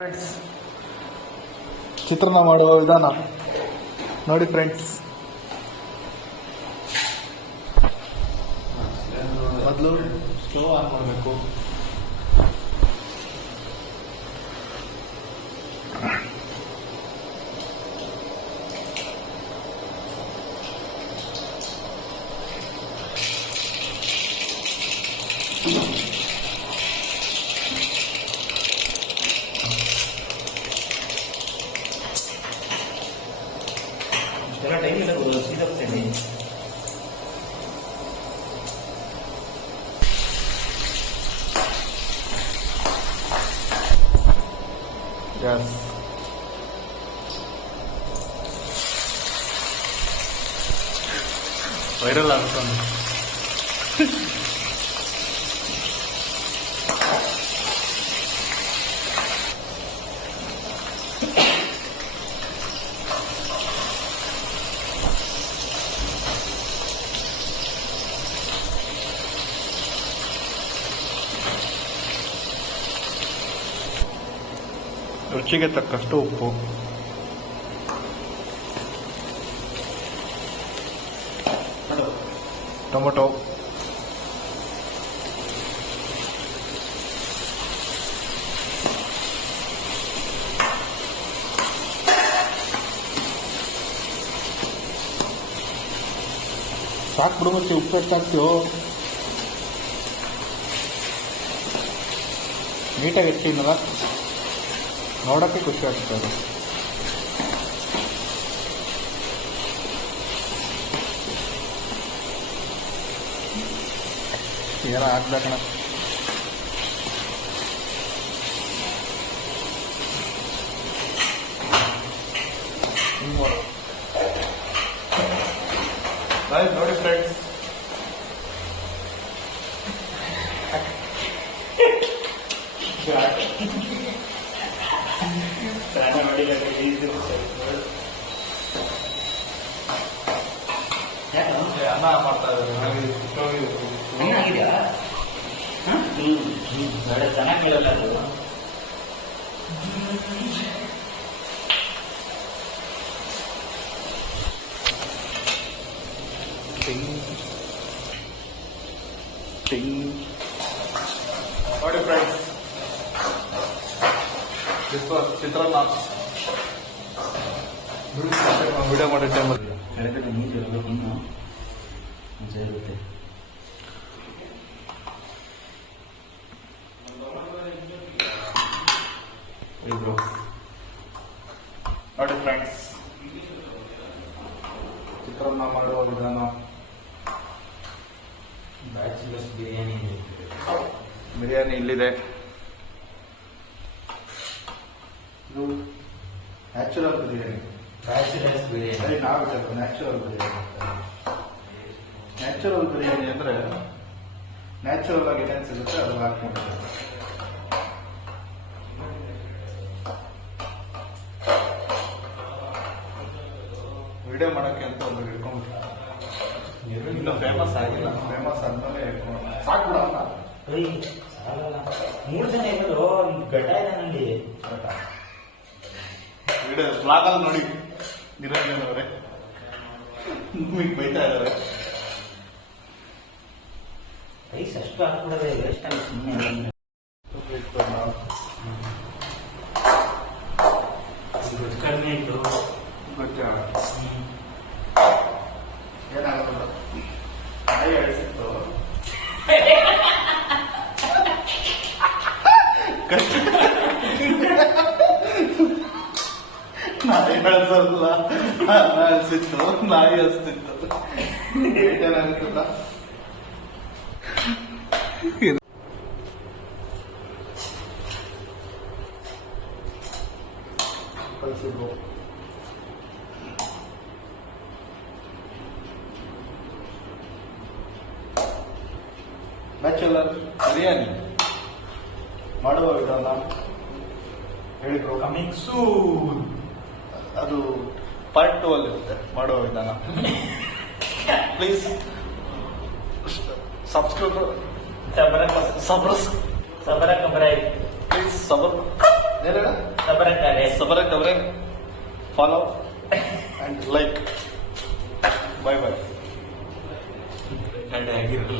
Friends, ಚಿತ್ರಾನ್ನ ಮಾಡುವ ವಿಧಾನ ನೋಡಿ ಫ್ರೆಂಡ್ಸ್. ಮೊದಲು ಸ್ಟವ್ ಆನ್ ಮಾಡಬೇಕು. थोड़ा टाइम लगेगा सीधा से नहीं ಗ್ಯಾಸ್ ವೈರಲ್ ಆಗುತ್ತಾನೆ. ರುಚಿಗೆ ತಕ್ಕಷ್ಟು ಉಪ್ಪು, ಟೊಮೊಟೊ, ಸಾಕು ಬಿಡು. ಮತ್ತೆ ಉಪ್ಪು ಎಷ್ಟಾಗ್ತೀವೋ ನೀಟಾಗಿ ಹೆಚ್ಚಿನಲ್ಲ, ನೋಡೋಕ್ಕೆ ಖುಷಿ ಆಗ್ತದೆ ಅದು. ಏನೋ ಹಾಕ್ಬೇಕಣ. ನೋಡಿ ಫ್ರೆಂಡ್ಸ್, ಅನ್ನ ಮಾಡ್ತಾ ಇದ್ದಾರೆ. ಚೆನ್ನಾಗಿಲ್ಲ ಅದು. ನೋಡಿ ಫ್ರೆಂಡ್ಸ್, ಚಿತ್ರಾನ್ನ ವಿಡಿಯೋ ಮಾಡೋ ಟೈಮಲ್ಲಿ ಕೆಳಗಡೆ ನೀರು ಇರಬೇಕು, ಇನ್ನೂ ಮಜಾ ಇರುತ್ತೆ. ಇಬ್ರು ನೋಡಿ ಫ್ರೆಂಡ್ಸ್, ಚಿತ್ರಾನ್ನ ಮಾಡುವ ವಿಧಾನ. ಬ್ಯಾಚುಲರ್ಸ್ ಬಿರಿಯಾನಿ ಬಿರಿಯಾನಿ ಇಲ್ಲಿದೆ. ಇದು ನ್ಯಾಚುರಲ್ ಬಿರಿಯಾನಿ. ಬ್ಯಾಚುಲರ್ಸ್ ಬಿರಿಯಾನಿ ನಾವು ನ್ಯಾಚುರಲ್ ಬಿರಿಯಾನಿ. ನ್ಯಾಚುರಲ್ ಬಿರಿಯಾನಿ ಅಂದ್ರೆ ನ್ಯಾಚುರಲ್ ಆಗಿ ಏನೇನು ಸಿಗುತ್ತೆ ಅದು ಹಾಕ್ಕೊಂಡಿದ್ದಾರೆ. ವಿಡಿಯೋ ಮಾಡೋಕ್ಕೆ ಅಂತ ಒಂದು ಹಿಡ್ಕೊಂಡ್ಬಿಟ್ಟು ಇನ್ನು ಫೇಮಸ್ ಆಗಿಲ್ಲ. ಫೇಮಸ್ ಆದ್ಮೇಲೆ ಹಿಡ್ಕೊಂಡು ಸಾಕ್ಬಿಡೋಣ. ಮೂರು ಜನ ಇರೋದು ಗಡ್ಡ ಇದೆ ನಂಗೆ. ವಿಡಿಯೋ ಬ್ಲಾಗಲ್ಲಿ ನೋಡಿ ನಿರಂಜನ್ ಅವರೇ ನಿಮಗೆ ಬೈತಾ ಇದ್ದಾರೆ. ರೈಸ್ ಅಷ್ಟು ಹಾಕ್ಬಿಡೋದೆ ವೇಸ್ಟ್ ಆಗಿ ಸುಮ್ಮನೆ ಕಡಿಮೆ ಇತ್ತು. ಏನಾಗಲ್ಲ, ನಾಯಿ ಅಳಿಸಿತ್ತು. ನಾಯಿ ಬೆಳೆಸಲ್ಲ, ಅಳಿಸಿತ್ತು, ನಾಯಿ ಹಸ್ತಿತ್ತು. ಏನಾಗುತ್ತಲ್ಲ ಕಳಿಸಿದ್ರು. ಬ್ಯಾಚುಲರ್ ಬಿರಿಯಾನಿ ಮಾಡುವ ವಿಧಾನ ಹೇಳಿದ್ರು. Coming soon. ಅದು ಪಾರ್ಟ್ 2 ಅಲ್ಲಿ ಇರುತ್ತೆ ಮಾಡುವ ವಿಧಾನ. Please subscribe Sabra kabrai. Please ಸಬರ್ ಏನೇಳ ಸಬರಕಾರೆ ಸಬರಕ್ ಅವರೇ follow and like. Bye bye. ಆಗಿರಲ್ಲ